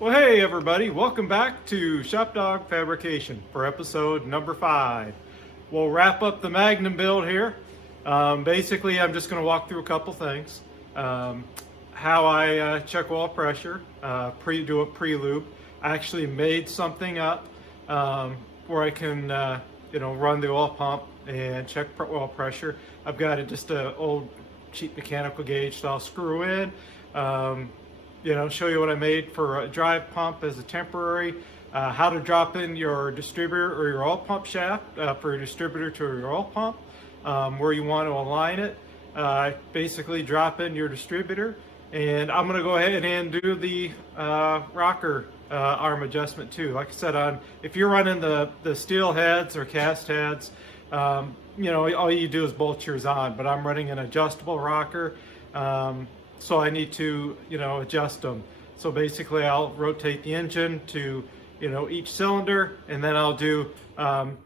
Well, hey everybody, welcome back to Shop Dog Fabrication for episode number 5. We'll wrap up the Magnum build here. Basically, I'm just going to walk through a couple things. How I check oil pressure, do a pre-lube. I actually made something up where I can run the oil pump and check oil pressure. I've got just an old cheap mechanical gauge that I'll screw in. Show you what I made for a drive pump as a temporary, how to drop in your distributor or your oil pump shaft for your distributor to your oil pump, where you want to align it. Basically drop in your distributor, and I'm going to go ahead and do the rocker arm adjustment too. Like I said, if you're running the steel heads or cast heads, all you do is bolt yours on, but I'm running an adjustable rocker. So I need to, adjust them. So basically I'll rotate the engine to, each cylinder, and then I'll do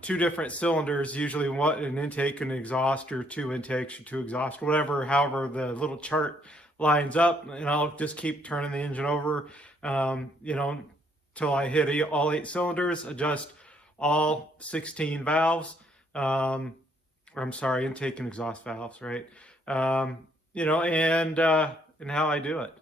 2 different cylinders, usually an intake and an exhaust, or 2 intakes or 2 exhausts, however the little chart lines up, and I'll just keep turning the engine over, till I hit all 8 cylinders, adjust all 16 valves, intake and exhaust valves, right? And how I do it.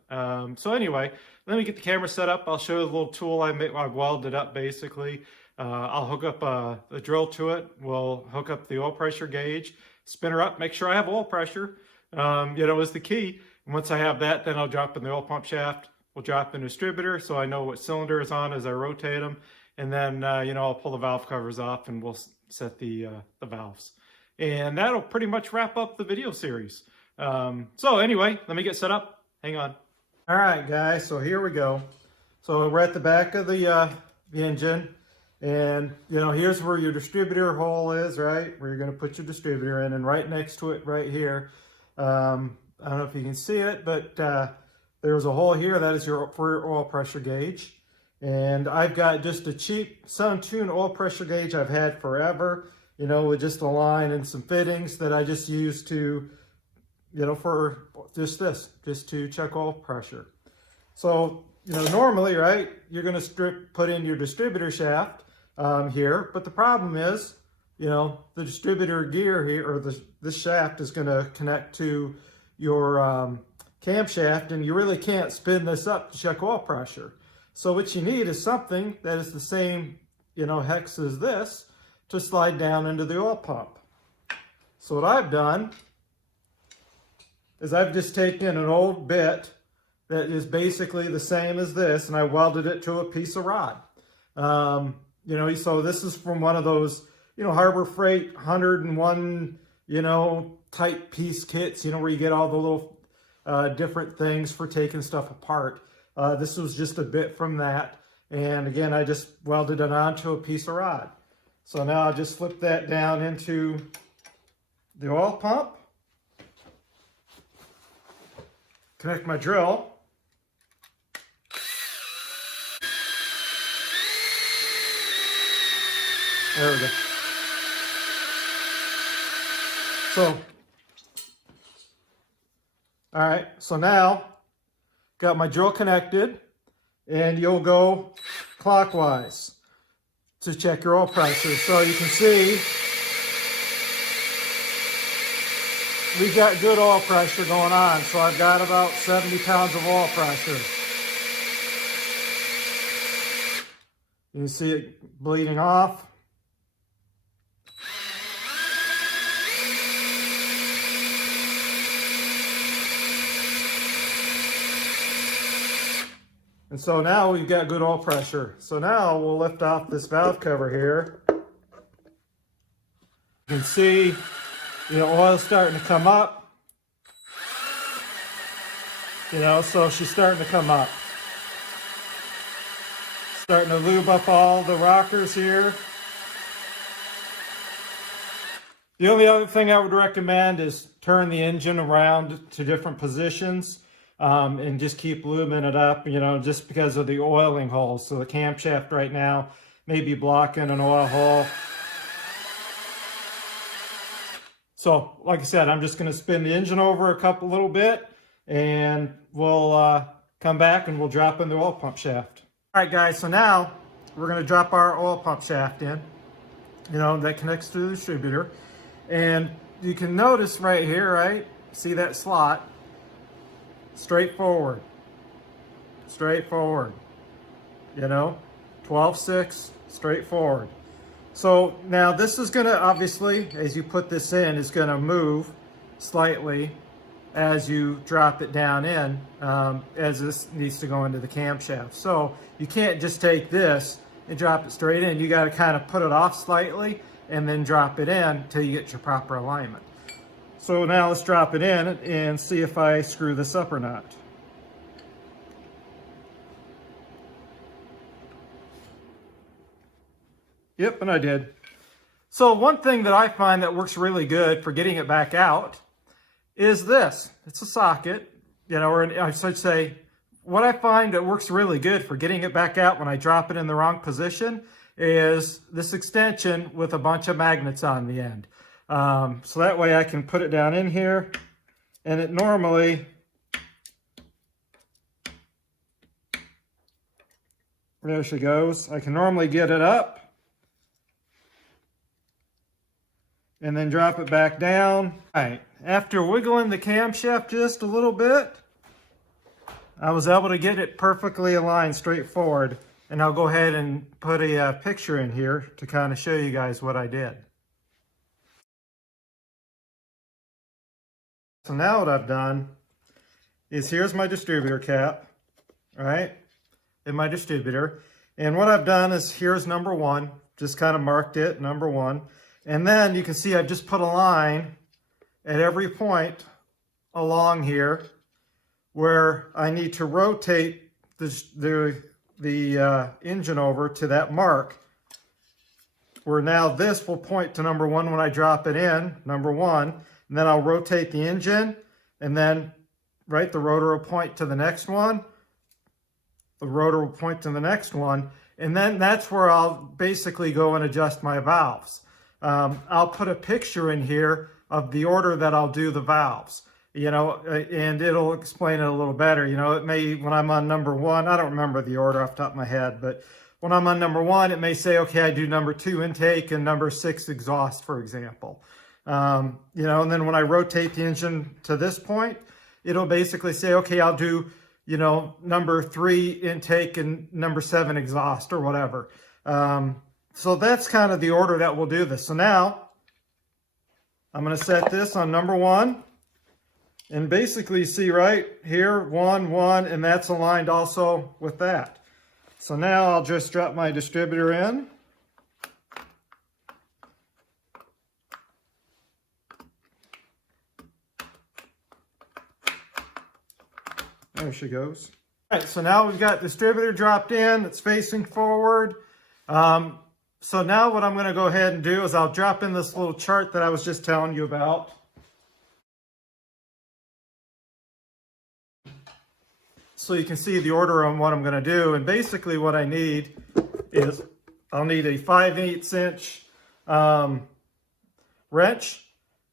So anyway, let me get the camera set up. I'll show you the little tool I've welded up basically. I'll hook up a drill to it. We'll hook up the oil pressure gauge, spin her up, make sure I have oil pressure, is the key. And once I have that, then I'll drop in the oil pump shaft. We'll drop in the distributor so I know what cylinder is on as I rotate them. And then, I'll pull the valve covers off and we'll set the valves. And that'll pretty much wrap up the video series. So anyway, let me get set up. Hang on. All right, guys, so here we go. So we're at the back of the engine, and here's where your distributor hole is, right? Where you're going to put your distributor in, and right next to it, right here. I don't know if you can see it, but there's a hole here. That is for your oil pressure gauge. And I've got just a cheap Sun-tuned oil pressure gauge I've had forever. With just a line and some fittings that I just use to for just to check oil pressure. So, normally, right, you're going to put in your distributor shaft here, but the problem is, the distributor gear here, or this shaft is going to connect to your camshaft, and you really can't spin this up to check oil pressure. So what you need is something that is the same, hex as this to slide down into the oil pump. So what I've done is I've just taken an old bit that is basically the same as this, and I welded it to a piece of rod. So this is from one of those, Harbor Freight 101, type piece kits, where you get all the little different things for taking stuff apart. This was just a bit from that. And again, I just welded it onto a piece of rod. So now I'll just flip that down into the oil pump. Connect my drill. There we go. So, all right, so now got my drill connected, and you'll go clockwise to check your oil pressure. So you can see we got good oil pressure going on. So I've got about 70 pounds of oil pressure. You can see it bleeding off. And so now we've got good oil pressure. So now we'll lift off this valve cover here. You can see, oil's starting to come up. So she's starting to come up. Starting to lube up all the rockers here. The only other thing I would recommend is turn the engine around to different positions. And just keep lubing it up, just because of the oiling holes. So the camshaft right now may be blocking an oil hole. So, like I said, I'm just going to spin the engine over a little bit, and we'll come back and we'll drop in the oil pump shaft. All right, guys, so now we're going to drop our oil pump shaft in, that connects to the distributor. And you can notice right here, right? See that slot? Straight forward, 12/6, straight forward. So now this is going to, obviously, as you put this in, is going to move slightly as you drop it down in, as this needs to go into the camshaft. So you can't just take this and drop it straight in. You got to kind of put it off slightly and then drop it in until you get your proper alignment. So now let's drop it in and see if I screw this up or not. Yep, and I did. So one thing that I find that works really good for getting it back out is this. It's a socket, or I should say, what I find that works really good for getting it back out when I drop it in the wrong position is this extension with a bunch of magnets on the end. So that way I can put it down in here, and it normally, there she goes. I can normally get it up and then drop it back down. All right, after wiggling the camshaft just a little bit, I was able to get it perfectly aligned straight forward. And I'll go ahead and put a picture in here to kind of show you guys what I did. So now what I've done is, here's my distributor cap, right? In my distributor. And what I've done is, here's number 1, just kind of marked it, number 1. And then you can see I've just put a line at every point along here where I need to rotate the engine over to that mark, where now this will point to number 1 when I drop it in, number 1, and then I'll rotate the engine, and then the rotor will point to the next one, the rotor will point to the next one, and then that's where I'll basically go and adjust my valves. I'll put a picture in here of the order that I'll do the valves, and it'll explain it a little better. It may, when I'm on number 1, I don't remember the order off the top of my head, but when I'm on number 1, it may say, okay, I do number 2 intake and number 6 exhaust, for example. And then when I rotate the engine to this point, it'll basically say, okay, I'll do, number 3 intake and number 7 exhaust or whatever. So that's kind of the order that we'll do this. So now I'm going to set this on number 1, and basically see right here, 1, 1, and that's aligned also with that. So now I'll just drop my distributor in. There she goes. All right, so now we've got distributor dropped in, it's facing forward. So now what I'm going to go ahead and do is I'll drop in this little chart that I was just telling you about. So you can see the order on what I'm going to do. And basically what I need is, I'll need a 5/8 inch wrench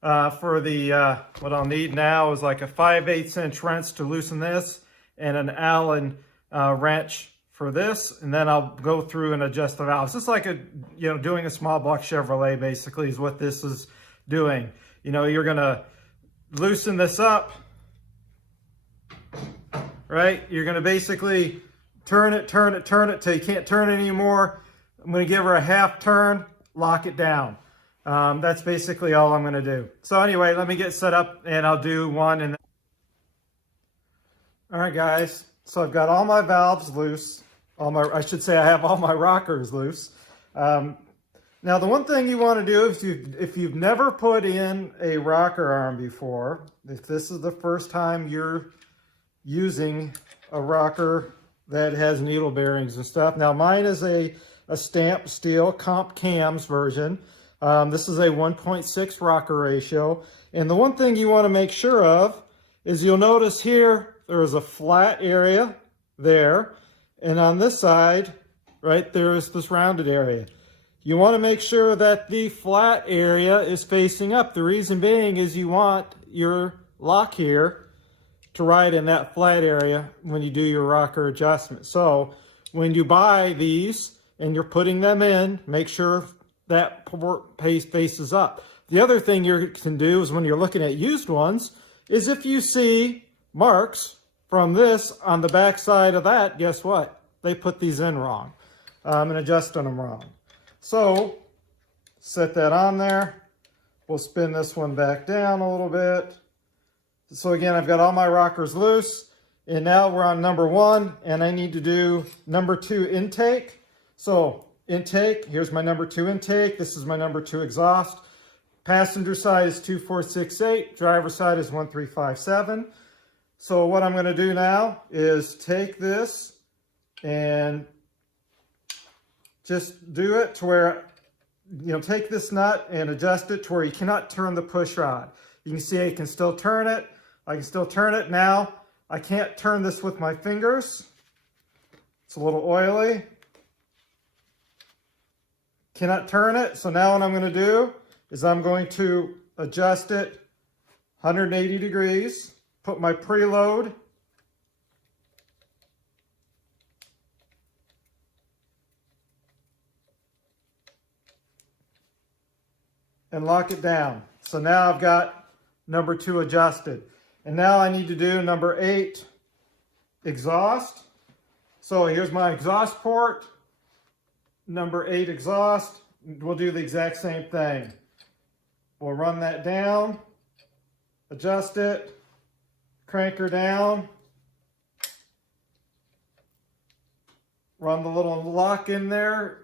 for the, what I'll need now is like a 5/8 inch wrench to loosen this, and an Allen wrench for this, and then I'll go through and adjust the valves. It's like doing a small block Chevrolet basically is what this is doing. You're gonna loosen this up, right? You're gonna basically turn it till you can't turn it anymore. I'm gonna give her a half turn, lock it down. That's basically all I'm gonna do. So anyway, let me get set up and I'll do one. And all right, guys, so I've got all my valves loose. I should say I have all my rockers loose. Now the one thing you want to do if you've never put in a rocker arm before, if this is the first time you're using a rocker that has needle bearings and stuff. Now mine is a stamped steel comp cams version. This is a 1.6 rocker ratio. And the one thing you want to make sure of is you'll notice here there is a flat area there. And on this side, right, there is this rounded area. You want to make sure that the flat area is facing up. The reason being is you want your lock here to ride in that flat area when you do your rocker adjustment. So when you buy these and you're putting them in, make sure that port faces up. The other thing you can do is when you're looking at used ones, is if you see marks from this on the back side of that, guess what? They put these in wrong and adjusting them wrong. So set that on there. We'll spin this one back down a little bit. So again, I've got all my rockers loose, and now we're on number 1, and I need to do number 2 intake. So intake, here's my number 2 intake. This is my number 2 exhaust. Passenger side is 2468, driver side is 1357. So what I'm going to do now is take this and just do it to where, take this nut and adjust it to where you cannot turn the push rod. You can see I can still turn it. I can still turn it now. I can't turn this with my fingers. It's a little oily. Cannot turn it. So now what I'm going to do is I'm going to adjust it 180 degrees, put my preload, and lock it down. So now I've got number 2 adjusted. And now I need to do number 8 exhaust. So here's my exhaust port, number 8 exhaust. We'll do the exact same thing. We'll run that down, adjust it, crank her down, run the little lock in there,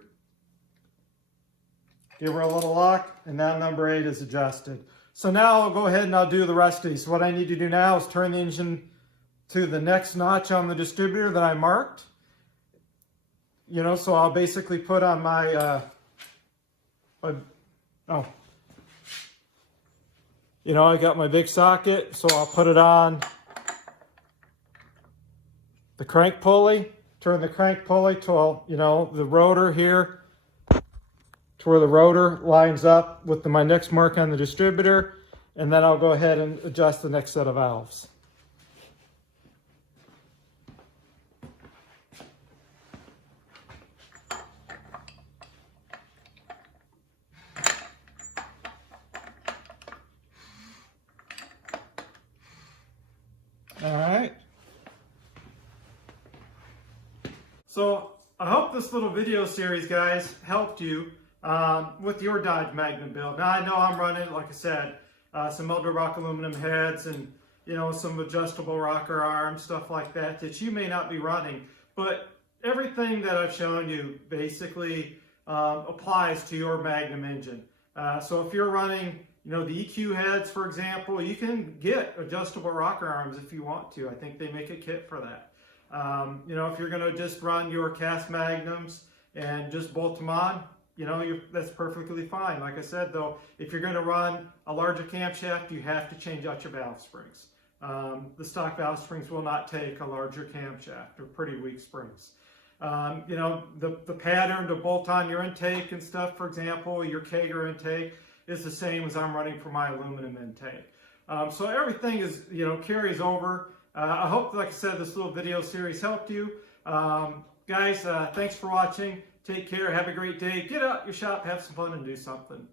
give her a little lock, and now number 8 is adjusted. So now I'll go ahead and I'll do the rest of these. So what I need to do now is turn the engine to the next notch on the distributor that I marked. So I'll basically put on my, I got my big socket, so I'll put it on the crank pulley, turn the crank pulley to, the rotor here, to where the rotor lines up with my next mark on the distributor, and then I'll go ahead and adjust the next set of valves. All right. So I hope this little video series, guys, helped you with your Dodge Magnum build. Now I know I'm running, like I said, some Elder Rock aluminum heads and some adjustable rocker arms, stuff like that you may not be running, but everything that I've shown you basically applies to your Magnum engine. So if you're running the EQ heads, for example, you can get adjustable rocker arms if you want to. I think they make a kit for that. If you're going to just run your cast Magnums and just bolt them on, that's perfectly fine. Like I said, though, if you're going to run a larger camshaft, you have to change out your valve springs. The stock valve springs will not take a larger camshaft. They're pretty weak springs. The pattern to bolt on your intake and stuff, for example, your Kager intake is the same as I'm running for my aluminum intake. So everything is, carries over. I hope, like I said, this little video series helped you. Guys, thanks for watching. Take care. Have a great day. Get out your shop, have some fun, and do something.